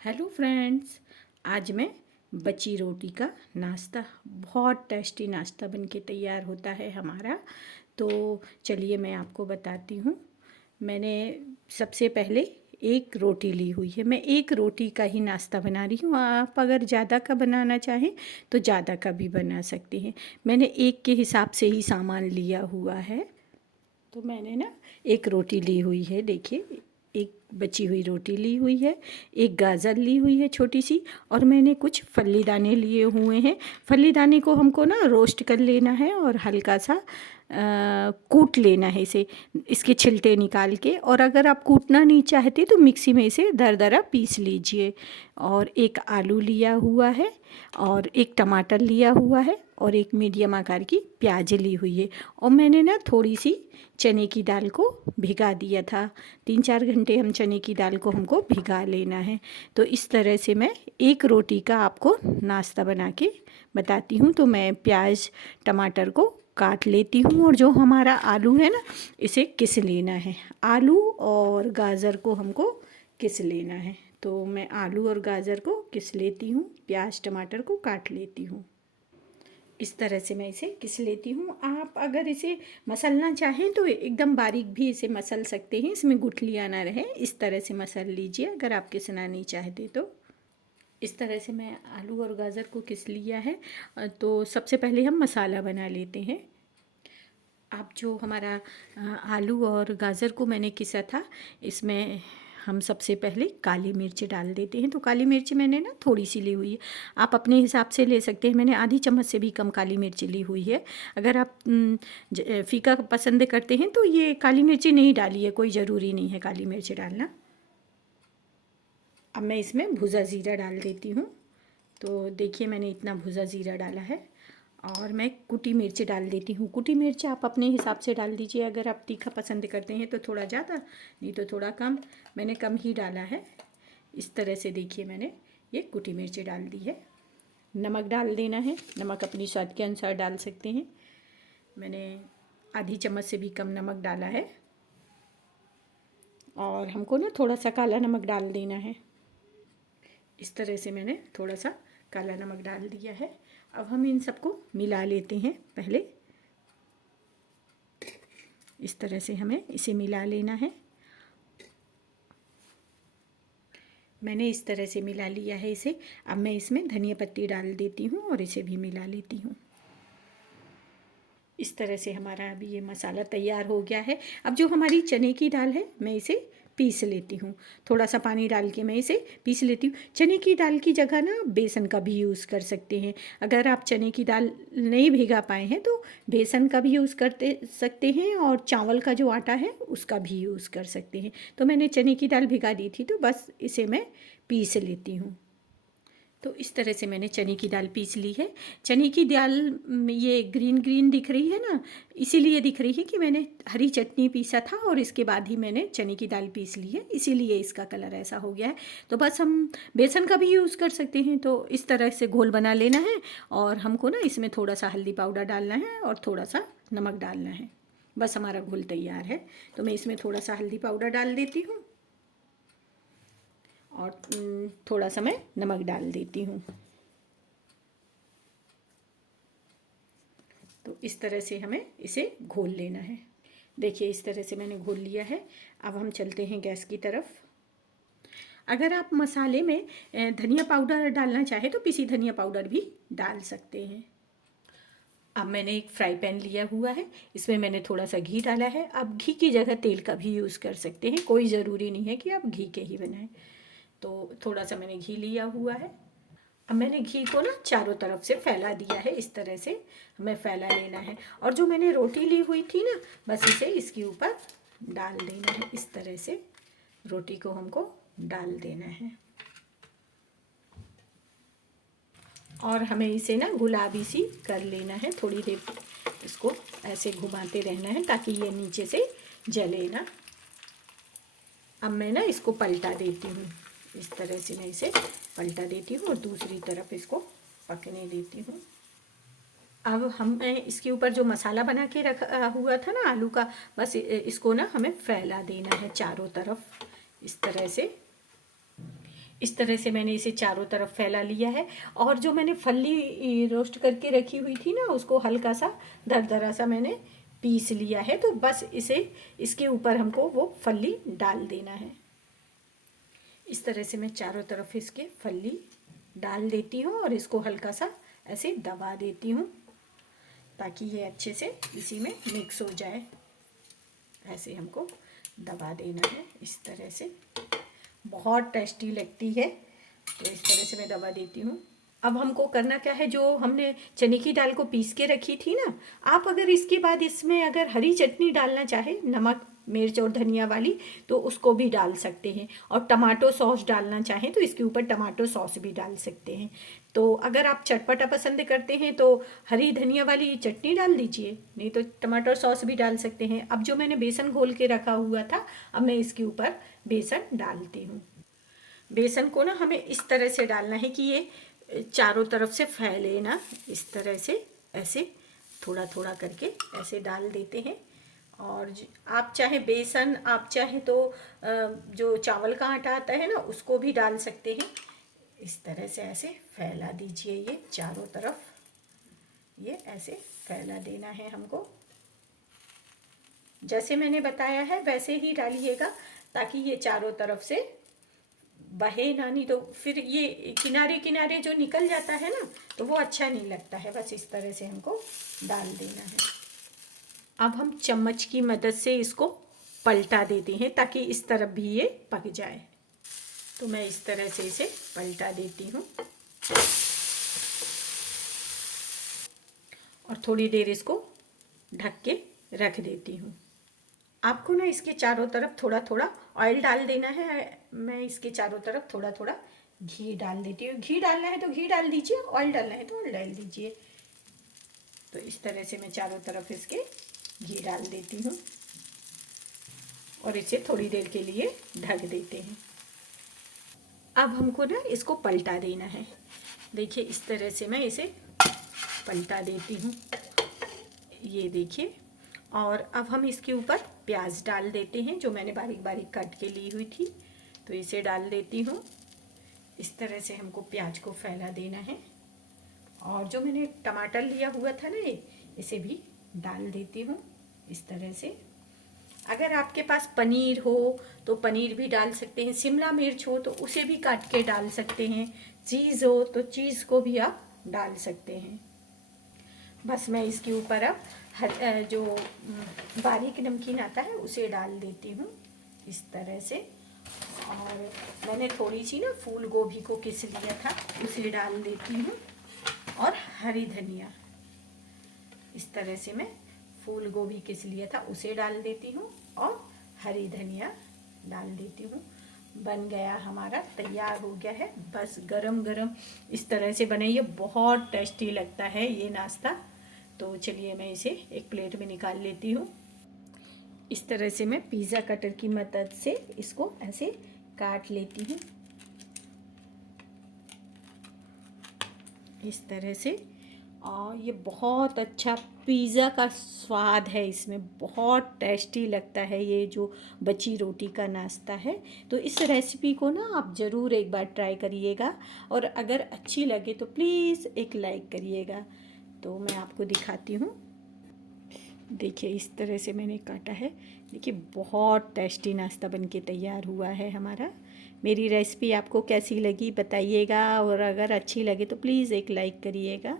Hello friends. आज मैं बची रोटी का नाश्ता, बहुत टेस्टी नाश्ता बनके तैयार होता है हमारा। तो चलिए मैं आपको बताती हूँ। मैंने सबसे पहले एक रोटी ली हुई है। मैं एक रोटी का ही नाश्ता बना रही हूँ। आप अगर ज़्यादा का बनाना चाहें तो ज़्यादा का भी बना सकते हैं। मैंने एक के हिसाब से ही सामान लिया हुआ है। तो मैंने ना एक रोटी ली हुई है, देखिए एक बची हुई रोटी ली हुई है, एक गाजर ली हुई है छोटी सी, और मैंने कुछ फल्ली दाने लिए हुए हैं। फल्ली दाने को हमको ना रोस्ट कर लेना है और हल्का सा कूट लेना है इसे, इसके छिलटे निकाल के। और अगर आप कूटना नहीं चाहते तो मिक्सी में इसे दरदरा पीस लीजिए। और एक आलू लिया हुआ है, और एक टमाटर लिया हुआ है, और एक मीडियम आकार की प्याज ली हुई है। और मैंने ना थोड़ी सी चने की दाल को भिगा दिया था। 3-4 घंटे हम चने की दाल को हमको भिगा लेना है। तो इस तरह से मैं एक रोटी का आपको नाश्ता बना के बताती हूँ। तो मैं प्याज टमाटर को काट लेती हूँ, और जो हमारा आलू है ना, इसे किस लेना है। आलू और गाजर को हमको किस लेना है। तो मैं आलू और गाजर को किस लेती हूँ, प्याज टमाटर को काट लेती हूँ। इस तरह से मैं इसे किस लेती हूँ। आप अगर इसे मसलना चाहें तो एकदम बारीक भी इसे मसल सकते हैं, इसमें गुठलियाँ ना रहे, इस तरह से मसल लीजिए अगर आप किसना नहीं चाहते तो। इस तरह से मैं आलू और गाजर को किस लिया है। तो सबसे पहले हम मसाला बना लेते हैं। आप जो हमारा आलू और गाजर को मैंने किसा था, इसमें हम सबसे पहले काली मिर्च डाल देते हैं। तो काली मिर्च मैंने ना थोड़ी सी ली हुई है, आप अपने हिसाब से ले सकते हैं। मैंने आधी चम्मच से भी कम काली मिर्च ली हुई है। अगर आप फीका पसंद करते हैं तो ये काली मिर्ची नहीं डालिए, कोई ज़रूरी नहीं है काली मिर्च डालना। अब मैं इसमें भुजा ज़ीरा डाल देती हूँ। तो देखिए मैंने इतना भुजा ज़ीरा डाला है। और मैं कुटी मिर्च डाल देती हूँ। कुटी मिर्च आप अपने हिसाब से डाल दीजिए, अगर आप तीखा पसंद करते हैं तो थोड़ा ज़्यादा, नहीं तो थोड़ा कम। मैंने कम ही डाला है। इस तरह से देखिए मैंने ये कुटी मिर्च डाल दी है। नमक डाल देना है, नमक अपनी स्वाद के अनुसार डाल सकते हैं। मैंने आधी चम्मच से भी कम नमक डाला है। और हमको ना थोड़ा सा काला नमक डाल देना है। इस तरह से मैंने थोड़ा सा काला नमक डाल दिया है। अब हम इन सबको मिला लेते हैं पहले। इस तरह से हमें इसे मिला लेना है। मैंने इस तरह से मिला लिया है इसे। अब मैं इसमें धनिया पत्ती डाल देती हूँ और इसे भी मिला लेती हूँ। इस तरह से हमारा अभी ये मसाला तैयार हो गया है। अब जो हमारी चने की दाल है, मैं इसे पीस लेती हूँ। थोड़ा सा पानी डाल के मैं इसे पीस लेती हूँ। चने की दाल की जगह ना बेसन का भी यूज़ कर सकते हैं। अगर आप चने की दाल नहीं भिगा पाए हैं तो बेसन का भी यूज़ करते सकते हैं, और चावल का जो आटा है उसका भी यूज़ कर सकते हैं। तो मैंने चने की दाल भिगा दी थी, तो बस इसे मैं पीस लेती हूँ। तो इस तरह से मैंने चने की दाल पीस ली है। चने की दाल ये ग्रीन ग्रीन दिख रही है ना, इसीलिए दिख रही है कि मैंने हरी चटनी पीसा था और इसके बाद ही मैंने चने की दाल पीस ली है, इसीलिए इसका कलर ऐसा हो गया है। तो बस हम बेसन का भी यूज़ कर सकते हैं। तो इस तरह से घोल बना लेना है, और हमको ना इसमें थोड़ा सा हल्दी पाउडर डालना है और थोड़ा सा नमक डालना है। बस हमारा घोल तैयार है। तो मैं इसमें थोड़ा सा हल्दी पाउडर डाल देती हूँ, और थोड़ा सा मैं नमक डाल देती हूँ। तो इस तरह से हमें इसे घोल लेना है। देखिए इस तरह से मैंने घोल लिया है। अब हम चलते हैं गैस की तरफ। अगर आप मसाले में धनिया पाउडर डालना चाहे तो पिसी धनिया पाउडर भी डाल सकते हैं। अब मैंने एक फ्राई पैन लिया हुआ है, इसमें मैंने थोड़ा सा घी डाला है। आप घी की जगह तेल का भी यूज़ कर सकते हैं, कोई ज़रूरी नहीं है कि आप घी के ही बनाएं। तो थोड़ा सा मैंने घी लिया हुआ है। अब मैंने घी को ना चारों तरफ से फैला दिया है। इस तरह से हमें फैला लेना है। और जो मैंने रोटी ली हुई थी ना, बस इसे इसके ऊपर डाल देना है। इस तरह से रोटी को हमको डाल देना है, और हमें इसे ना गुलाबी सी कर लेना है। थोड़ी देर इसको ऐसे घुमाते रहना है ताकि ये नीचे से जले ना। अब मैं ना इसको पलटा देती हूँ। इस तरह से मैं इसे पलटा देती हूँ और दूसरी तरफ इसको पकने देती हूँ। अब हमें इसके ऊपर जो मसाला बना के रखा हुआ था ना आलू का, बस इसको ना हमें फैला देना है चारों तरफ। इस तरह से इस तरह से मैंने इसे चारों तरफ फैला लिया है। और जो मैंने फल्ली रोस्ट करके रखी हुई थी ना, उसको हल्का सा दरदरा सा मैंने पीस लिया है। तो बस इसे इसके ऊपर हमको वो फल्ली डाल देना है। इस तरह से मैं चारों तरफ इसके फल्ली डाल देती हूँ और इसको हल्का सा ऐसे दबा देती हूँ ताकि ये अच्छे से इसी में मिक्स हो जाए। ऐसे हमको दबा देना है इस तरह से। बहुत टेस्टी लगती है, तो इस तरह से मैं दबा देती हूँ। अब हमको करना क्या है, जो हमने चने की दाल को पीस के रखी थी ना, आप अगर इसके बाद इसमें अगर हरी चटनी डालना चाहे, नमक मिर्च और धनिया वाली, तो उसको भी डाल सकते हैं। और टमाटो सॉस डालना चाहें तो इसके ऊपर टमाटो सॉस भी डाल सकते हैं। तो अगर आप चटपटा पसंद करते हैं तो हरी धनिया वाली चटनी डाल दीजिए, नहीं तो टमाटो सॉस भी डाल सकते हैं। अब जो मैंने बेसन घोल के रखा हुआ था, अब मैं इसके ऊपर बेसन डालती हूँ। बेसन को ना हमें इस तरह से डालना है कि ये चारों तरफ से फैले ना, इस तरह से ऐसे थोड़ा थोड़ा करके ऐसे डाल देते हैं। और आप चाहे बेसन, आप चाहे तो जो चावल का आटा आता है ना, उसको भी डाल सकते हैं। इस तरह से ऐसे फैला दीजिए, ये चारों तरफ ये ऐसे फैला देना है हमको। जैसे मैंने बताया है वैसे ही डालिएगा ताकि ये चारों तरफ से बहे ना, नहीं तो फिर ये किनारे किनारे जो निकल जाता है ना, तो वो अच्छा नहीं लगता है। बस इस तरह से हमको डाल देना है। अब हम चम्मच की मदद से इसको पलटा देते हैं ताकि इस तरफ भी ये पक जाए। तो मैं इस तरह से इसे पलटा देती हूँ और थोड़ी देर इसको ढक के रख देती हूँ। आपको ना इसके चारों तरफ थोड़ा थोड़ा ऑयल डाल देना है। मैं इसके चारों तरफ थोड़ा थोड़ा घी डाल देती हूँ। घी डालना है तो घी डाल दीजिए, ऑयल डालना है तो ऑयल डाल दीजिए। तो इस तरह से मैं चारों तरफ इसके घी डाल देती हूँ और इसे थोड़ी देर के लिए ढक देते हैं। अब हमको ना इसको पलटा देना है। देखिए इस तरह से मैं इसे पलटा देती हूँ, ये देखिए। और अब हम इसके ऊपर प्याज डाल देते हैं, जो मैंने बारीक बारीक काट के ली हुई थी। तो इसे डाल देती हूँ। इस तरह से हमको प्याज को फैला देना है। और जो मैंने टमाटर लिया हुआ था ना, इसे भी डाल देती हूँ इस तरह से। अगर आपके पास पनीर हो तो पनीर भी डाल सकते हैं, शिमला मिर्च हो तो उसे भी काट के डाल सकते हैं, चीज़ हो तो चीज़ को भी आप डाल सकते हैं। बस मैं इसके ऊपर अब जो बारीक नमकीन आता है उसे डाल देती हूँ इस तरह से। और मैंने थोड़ी सी ना फूल गोभी को घिस लिया था, उसे डाल देती हूँ। और हरी धनिया, इस तरह से मैं फूल गोभी घिस लिया था उसे डाल देती हूँ और हरी धनिया डाल देती हूँ। बन गया हमारा, तैयार हो गया है। बस गरम गरम इस तरह से बनाइए, बहुत टेस्टी लगता है ये नाश्ता। तो चलिए मैं इसे एक प्लेट में निकाल लेती हूँ। इस तरह से मैं पिज़्ज़ा कटर की मदद से इसको ऐसे काट लेती हूँ, इस तरह से। और ये बहुत अच्छा पिज़्ज़ा का स्वाद है इसमें, बहुत टेस्टी लगता है ये जो बची रोटी का नाश्ता है। तो इस रेसिपी को ना आप ज़रूर एक बार ट्राई करिएगा और अगर अच्छी लगे तो प्लीज़ एक लाइक करिएगा। तो मैं आपको दिखाती हूँ, देखिए इस तरह से मैंने काटा है। देखिए बहुत टेस्टी नाश्ता बनके तैयार हुआ है हमारा। मेरी रेसिपी आपको कैसी लगी बताइएगा, और अगर अच्छी लगे तो प्लीज़ एक लाइक करिएगा।